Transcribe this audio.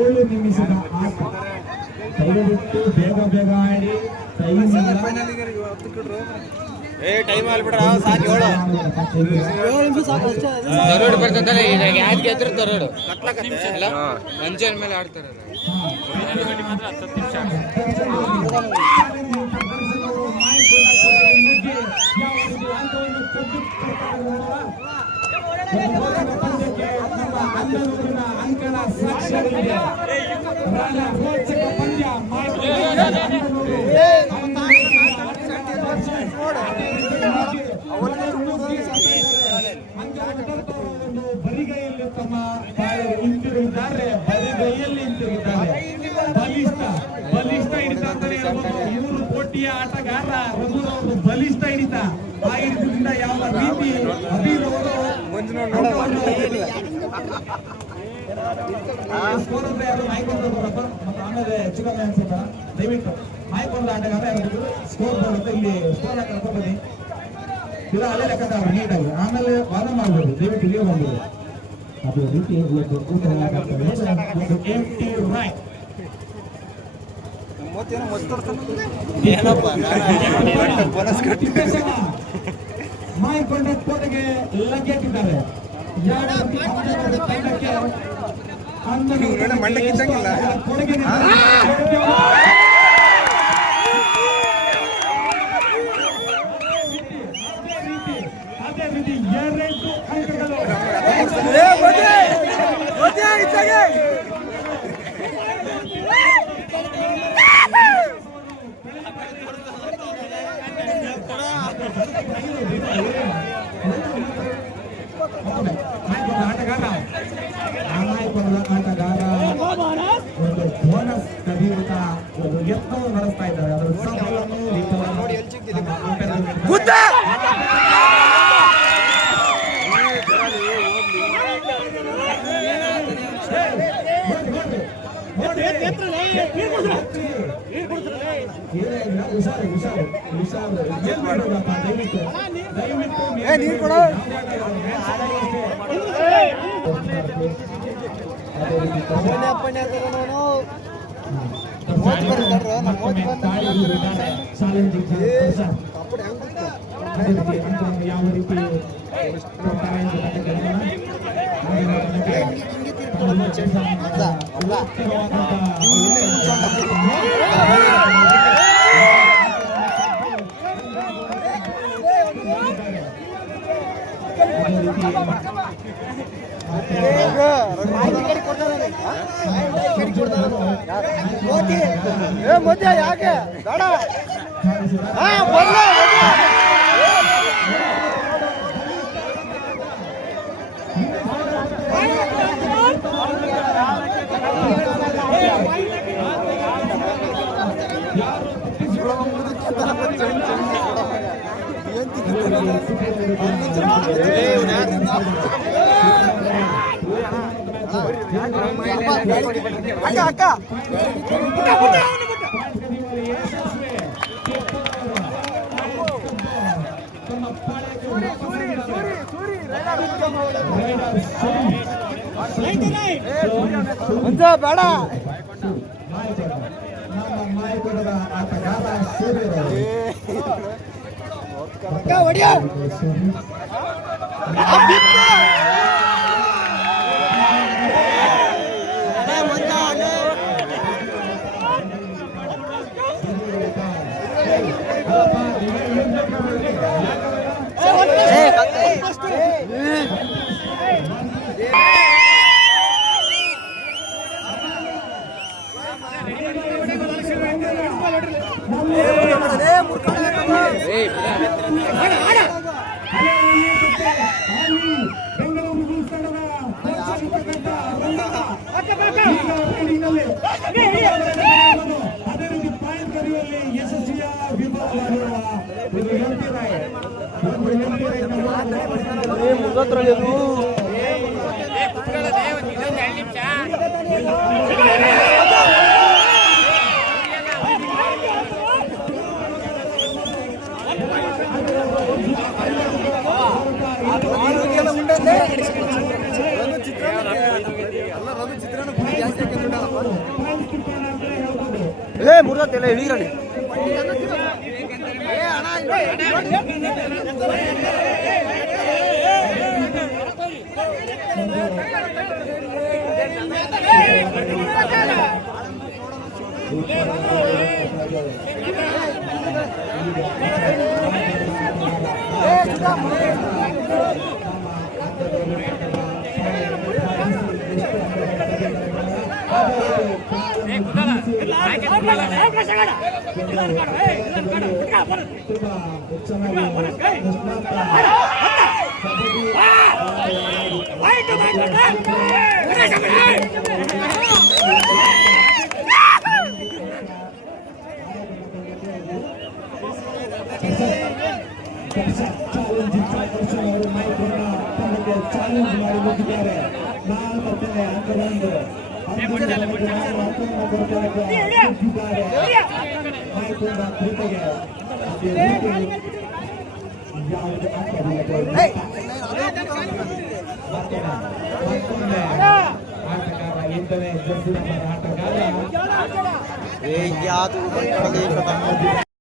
ಏಳು ನಿಮಿಷದ ಆಟ ದಯವಿಟ್ಟು ಬೇಗ ಬೇಗ ಆಡಿ. ಟೈಮ್ ಆಗ್ಬಿಟ್ರ ಸಾಕು. ತರೋಡು ಬರ್ತದಲ್ಲ ಈಗ ಯಾಕೆ ಗೆದ್ರು ತರೋಡು ಮಂಚನ್ ಮೇಲೆ ಆಡ್ತಾರೆ. ಅಂಕಣ ಸಾಕ್ಷಿಯಾಗಿದೆ. ರೋಚಕ ಪಂದ್ಯ ಬರಿಗೈಯಲ್ಲಿ ತಮ್ಮ ಹಿಂತಿರುಗಿದ್ದಾರೆ. ಬರಿಗೈಯಲ್ಲಿ ಹಿಂತಿರುಗಿದ್ದಾರೆ. ಬಲಿಷ್ಠ ಹಿಡಿತ ಅಂತಾನೆ ಹೇಳ್ಬೋದು. ಇವರು ಪೋಟಿಯ ಆಟಗಾರ ರಘುರವರು ಬಲಿಷ್ಠ ಹಿಡಿತ. ಆ ಹಿಡಿತದಿಂದ ಯಾವ ರೀತಿ ಅಭಿರವರು ಆಮೇಲೆ ಚಿಕನ್ ಅನ್ಸುತ್ತ ದಯವಿಟ್ಟು ನಾಯ್ಕೊಂಡ ಆಟಗಾರ ಯಾರು ಸ್ಕೋರ್ ಬರುತ್ತೆ. ಇಲ್ಲಿ ಸ್ಕೋರ್ ಕರ್ಕೊಂಡು ಬನ್ನಿ. ಇದು ಅಲ್ಲೇ ಲೆಕ್ಕಾಚಾರ ನೀಟಾಗಿ ಆಮೇಲೆ ವಾದ ಮಾಡ್ಬೋದು. ದಯವಿಟ್ಟು ಇಲ್ಲಿಯೇ ಬಂದಿದೆ. ಅದೇ ರೀತಿ ಮಾಯ್ಕೊಂಡ ಕೋಟೆಗೆ ಲಗ್ಗೆಟ್ಟಿದ್ದಾರೆ. ಮಂಡಕ್ಕಿದ್ದಂಗಿಲ್ಲ. ಅದೇ ರೀತಿ 2 ಅಂಕಗಳು. ಆಟಗಾರ ಒಂದು ಬೋನಸ್ ಕದಿಯುತ್ತ ಒಂದು ಯತ್ನ ನಡೆಸ್ತಾ ಇದ್ದಾರೆ. ಅದರ ಯಾವ ರೀತಿ ಮಧ್ಯ ಯಾಕೆ ಬೇಡ. ಅಕ್ಕ ಬೇಡ. ಮಾಯಕೊಂಡದ ಆಟಗಾರ ಅದೇ ರೀತಿ ಪಾಯಿಂಟ್ ಕರೆಯುವಲ್ಲಿ ಯಶಸ್ವಿಯ ವಿಭಾಗವಾಗಿರುವ ಮುಗ್ದತ್ತಿಲ್ಲ ಹಿಡೀರಲ್ಲಿ ಚಾಲೆಂಜ್ ಮಾಡಿ ಮುಗಿದ್ದಾರೆ. ನಾನು ಬರ್ತೇನೆ ಅಂಕಗಳನ್ನು ಮೈಕೊಂಡ ಕ್ರೀಡೆಗೆ ಯಾವುದು ಆಟಗಾರ ಎಂಟನೇ ಜರ್ಸಿ ನಂಬರ್ ಆಟಗಾರ